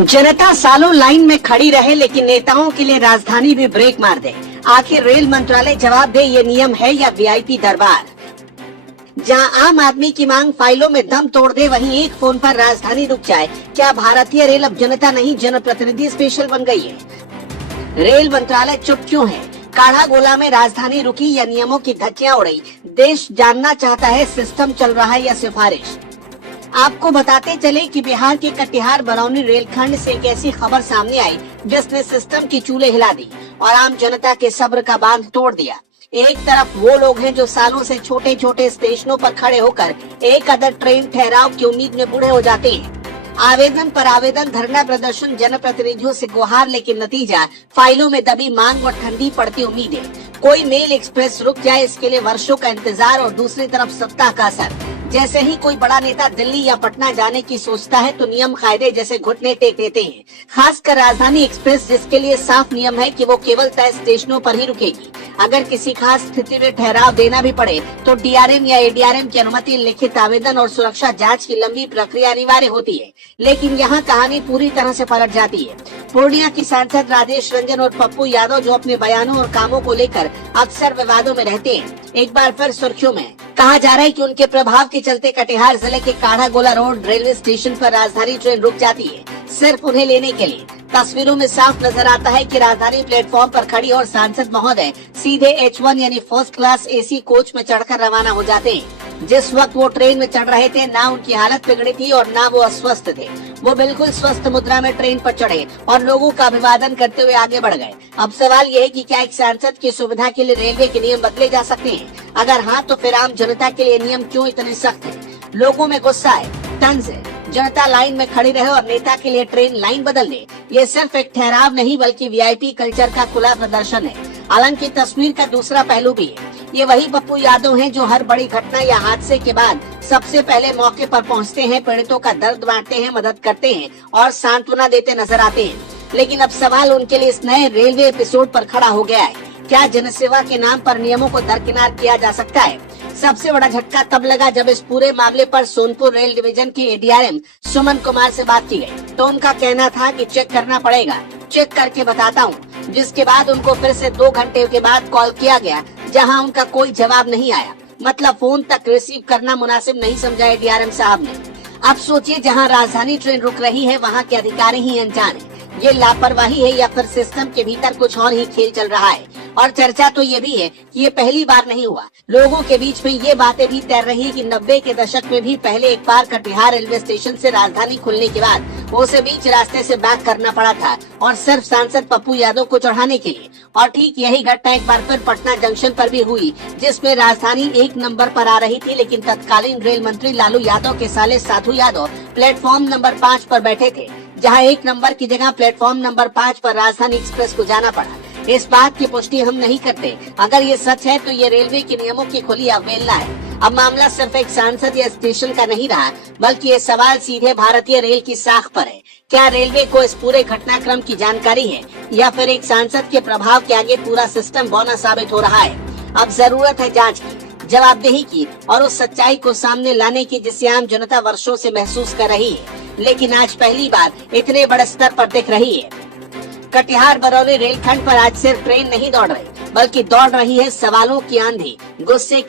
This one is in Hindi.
जनता सालों लाइन में खड़ी रहे, लेकिन नेताओं के लिए राजधानी भी ब्रेक मार दे। आखिर रेल मंत्रालय जवाब दे, ये नियम है या वीआईपी दरबार। जहां आम आदमी की मांग फाइलों में दम तोड़ दे, वहीं एक फोन पर राजधानी रुक जाए। क्या भारतीय रेल अब जनता नहीं जनप्रतिनिधि स्पेशल बन गई है? रेल मंत्रालय चुप क्यों है? काढ़ा गोला में राजधानी रुकी या नियमों की धज्जियां उड़ी? देश जानना चाहता है, सिस्टम चल रहा है या सिफारिश। आपको बताते चले कि बिहार के कटिहार बरौनी रेलखंड से एक ऐसी खबर सामने आई जिसने सिस्टम की चूल्हे हिला दी और आम जनता के सब्र का बांध तोड़ दिया। एक तरफ वो लोग हैं जो सालों से छोटे छोटे स्टेशनों पर खड़े होकर एक अदर ट्रेन ठहराव की उम्मीद में बूढ़े हो जाते हैं। आवेदन पर आवेदन, धरना प्रदर्शन, जनप्रतिनिधियों से गुहार, लेकिन नतीजा फाइलों में दबी मांग और ठंडी पड़ती उम्मीदें। कोई मेल एक्सप्रेस रुक जाए, इसके लिए वर्षों का इंतजार, और दूसरी तरफ सत्ता का असर। जैसे ही कोई बड़ा नेता दिल्ली या पटना जाने की सोचता है तो नियम कायदे जैसे घुटने टेक देते हैं। खासकर राजधानी एक्सप्रेस, जिसके लिए साफ नियम है कि वो केवल तय स्टेशनों पर ही रुकेगी। अगर किसी खास स्थिति में ठहराव देना भी पड़े तो डीआरएम या एडीआरएम की अनुमति, लिखित आवेदन और सुरक्षा जांच की लंबी प्रक्रिया अनिवार्य होती है। लेकिन यहाँ कहानी पूरी तरह से पलट जाती है। पूर्णिया की सांसद राजेश रंजन और पप्पू यादव, जो अपने बयानों और कामों को लेकर अक्सर विवादों में रहते हैं, एक बार फिर सुर्खियों में। कहा जा रहा है कि उनके प्रभाव के चलते कटिहार जिले के काढ़ा गोला रोड रेलवे स्टेशन पर राजधानी ट्रेन रुक जाती है, सिर्फ उन्हें लेने के लिए। तस्वीरों में साफ नजर आता है कि राजधानी प्लेटफॉर्म पर खड़ी और सांसद महोदय सीधे H1 यानी फर्स्ट क्लास एसी कोच में चढ़कर रवाना हो जाते हैं। जिस वक्त वो ट्रेन में चढ़ रहे थे, ना उनकी हालत बिगड़ी थी और ना वो अस्वस्थ थे। वो बिल्कुल स्वस्थ मुद्रा में ट्रेन पर चढ़े और लोगों का अभिवादन करते हुए आगे बढ़ गए। अब सवाल ये है कि क्या एक सांसद की सुविधा के लिए रेलवे के नियम बदले जा सकते हैं? अगर हाँ, तो फिर आम जनता के लिए नियम क्यों इतने सख्त हैं? लोगों में गुस्सा है, तंज है। जनता लाइन में खड़ी रहे और नेता के लिए ट्रेन लाइन बदल दे, ये सिर्फ एक ठहराव नहीं बल्कि वीआईपी कल्चर का खुला प्रदर्शन है। हालांकि तस्वीर का दूसरा पहलू भी है। ये वही पप्पू यादव हैं जो हर बड़ी घटना या हादसे के बाद सबसे पहले मौके पर पहुंचते हैं, पीड़ितों का दर्द बांटते हैं, मदद करते हैं और सांत्वना देते नजर आते हैं। लेकिन अब सवाल उनके लिए इस नए रेलवे एपिसोड पर खड़ा हो गया है। क्या जनसेवा के नाम पर नियमों को दरकिनार किया जा सकता है? सबसे बड़ा झटका तब लगा जब इस पूरे मामले पर सोनपुर रेल डिवीजन के एडीआरएम सुमन कुमार से बात की गई। तो उनका कहना था कि चेक करना पड़ेगा, चेक करके बताता हूँ। जिसके बाद उनको फिर से 2 घंटे के बाद कॉल किया गया, जहां उनका कोई जवाब नहीं आया। मतलब फोन तक रिसीव करना मुनासिब नहीं समझा एडीआरएम साहब ने। अब सोचिए, जहां राजधानी ट्रेन रुक रही है वहां के अधिकारी ही अनजान है। ये लापरवाही है या फिर सिस्टम के भीतर कुछ और ही खेल चल रहा है? और चर्चा तो ये भी है कि ये पहली बार नहीं हुआ। लोगों के बीच में ये बातें भी तैर रही कि 90 के दशक में भी पहले एक बार कटिहार रेलवे स्टेशन से राजधानी खुलने के बाद उसे बीच रास्ते से बैक करना पड़ा था, और सिर्फ सांसद पप्पू यादव को चढ़ाने के लिए। और ठीक यही घटना एक बार फिर पटना जंक्शन पर भी हुई, जिसमें राजधानी 1 नंबर पर आ रही थी, लेकिन तत्कालीन रेल मंत्री लालू यादव के साले साधु यादव प्लेटफॉर्म नंबर 5 पर बैठे थे, जहां 1 नंबर की जगह प्लेटफॉर्म नंबर 5 पर राजधानी एक्सप्रेस को जाना पड़ा। इस बात की पुष्टि हम नहीं करते। अगर ये सच है तो ये रेलवे के नियमों की खुली अवहेलना है। अब मामला सिर्फ एक सांसद या स्टेशन का नहीं रहा, बल्कि ये सवाल सीधे भारतीय रेल की साख पर है। क्या रेलवे को इस पूरे घटनाक्रम की जानकारी है, या फिर एक सांसद के प्रभाव के आगे पूरा सिस्टम बौना साबित हो रहा है? अब जरूरत है जांच की, जवाबदेही की और उस सच्चाई को सामने लाने की जिसे आम जनता वर्षों से महसूस कर रही है, लेकिन आज पहली बार इतने बड़े स्तर पर दिख रही है। कटिहार बरौनी रेलखंड पर आज सिर्फ ट्रेन नहीं दौड़ रही, बल्कि दौड़ रही है सवालों की आंधी, गुस्से